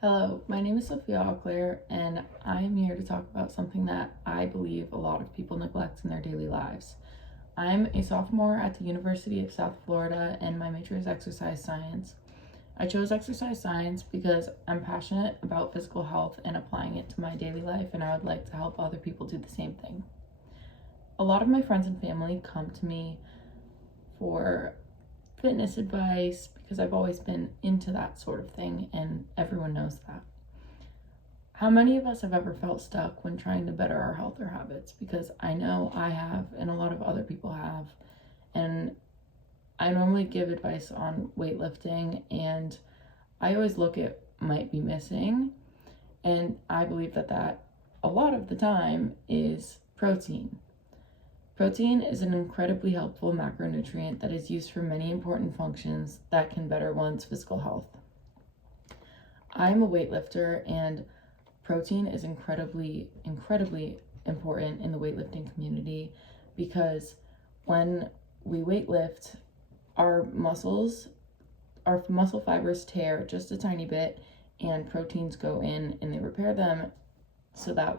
Hello, my name is Sophia Auclair, and I am here to talk about something that I believe a lot of people neglect in their daily lives. I'm a sophomore at the University of South Florida, and my major is exercise science. I chose exercise science because I'm passionate about physical health and applying it to my daily life, and I would like to help other people do the same thing. A lot of my friends and family come to me for fitness advice because I've always been into that sort of thing, and everyone knows that. How many of us have ever felt stuck when trying to better our health or habits? Because I know I have, and a lot of other people have. And I normally give advice on weightlifting, and I always look at might be missing. And I believe that a lot of the time is protein. Protein is an incredibly helpful macronutrient that is used for many important functions that can better one's physical health. I'm a weightlifter, and protein is incredibly important in the weightlifting community because when we weightlift, our muscle fibers tear just a tiny bit, and proteins go in and they repair them so that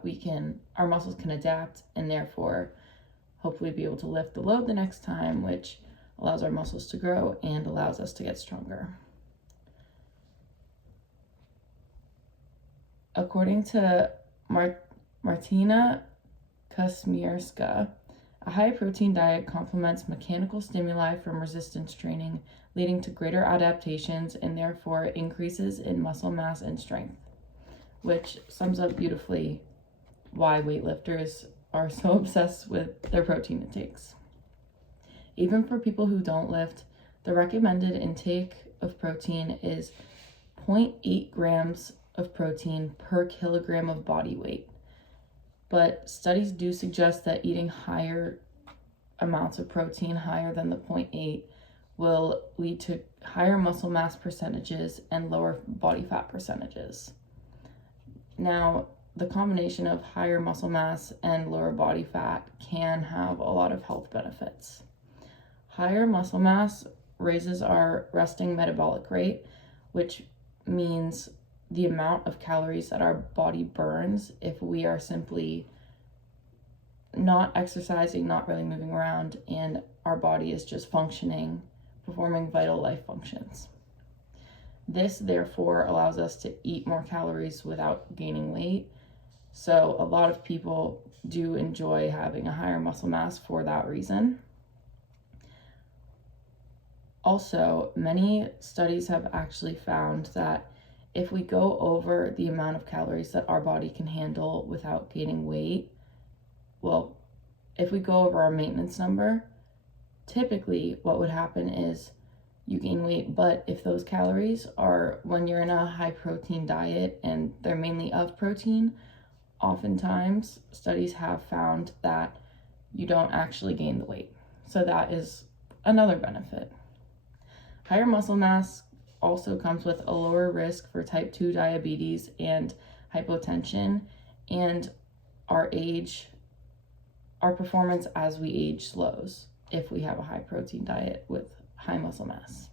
our muscles can adapt and therefore hopefully be able to lift the load the next time, which allows our muscles to grow and allows us to get stronger. According to Martina Kosmierska, a high-protein diet complements mechanical stimuli from resistance training, leading to greater adaptations and therefore increases in muscle mass and strength, which sums up beautifully why weightlifters are so obsessed with their protein intakes. Even for people who don't lift, the recommended intake of protein is 0.8 grams of protein per kilogram of body weight. But studies do suggest that eating higher amounts of protein, higher than the 0.8, will lead to higher muscle mass percentages and lower body fat percentages. Now, the combination of higher muscle mass and lower body fat can have a lot of health benefits. Higher muscle mass raises our resting metabolic rate, which means the amount of calories that our body burns if we are simply not exercising, not really moving around, and our body is just functioning, performing vital life functions. This therefore allows us to eat more calories without gaining weight. So a lot of people do enjoy having a higher muscle mass for that reason. Also, many studies have actually found that if we go over the amount of calories that our body can handle without gaining weight, if we go over our maintenance number, typically what would happen is you gain weight. But if those calories are, when you're in a high protein diet and they're mainly of protein, oftentimes studies have found that you don't actually gain the weight. So that is another benefit. Higher muscle mass also comes with a lower risk for type 2 diabetes and hypotension, and our performance as we age slows if we have a high protein diet with high muscle mass.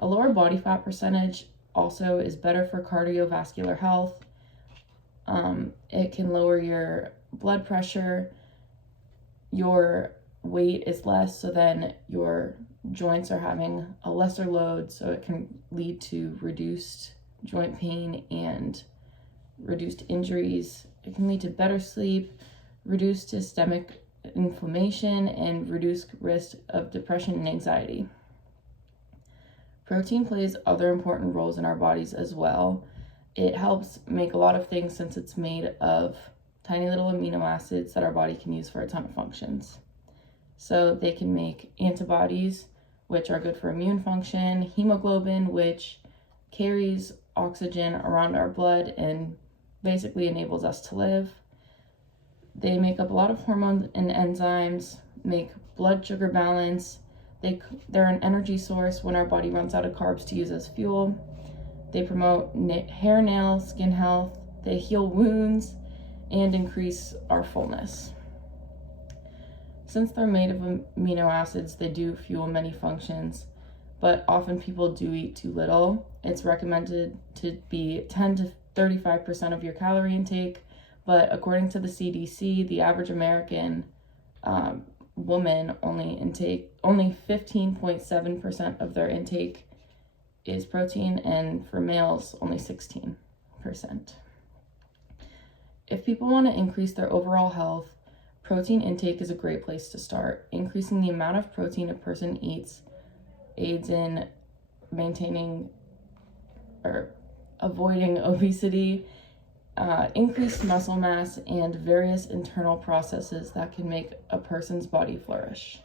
A lower body fat percentage also is better for cardiovascular health. It can lower your blood pressure. Your weight is less, so then your joints are having a lesser load, so it can lead to reduced joint pain and reduced injuries. It can lead to better sleep, reduced systemic inflammation, and reduced risk of depression and anxiety. Protein plays other important roles in our bodies as well. It helps make a lot of things since it's made of tiny little amino acids that our body can use for a ton of functions. So they can make antibodies, which are good for immune function, hemoglobin, which carries oxygen around our blood and basically enables us to live. They make up a lot of hormones and enzymes, make blood sugar balance. They're an energy source when our body runs out of carbs to use as fuel. They promote hair, nail, skin health. They heal wounds and increase our fullness. Since they're made of amino acids, they do fuel many functions, but often people do eat too little. It's recommended to to be 10 to 35% of your calorie intake, but according to the CDC, the average American woman only 15.7% of their intake is protein, and for males, only 16%. If people want to increase their overall health, protein intake is a great place to start. Increasing the amount of protein a person eats aids in maintaining or avoiding obesity, increased muscle mass, and various internal processes that can make a person's body flourish.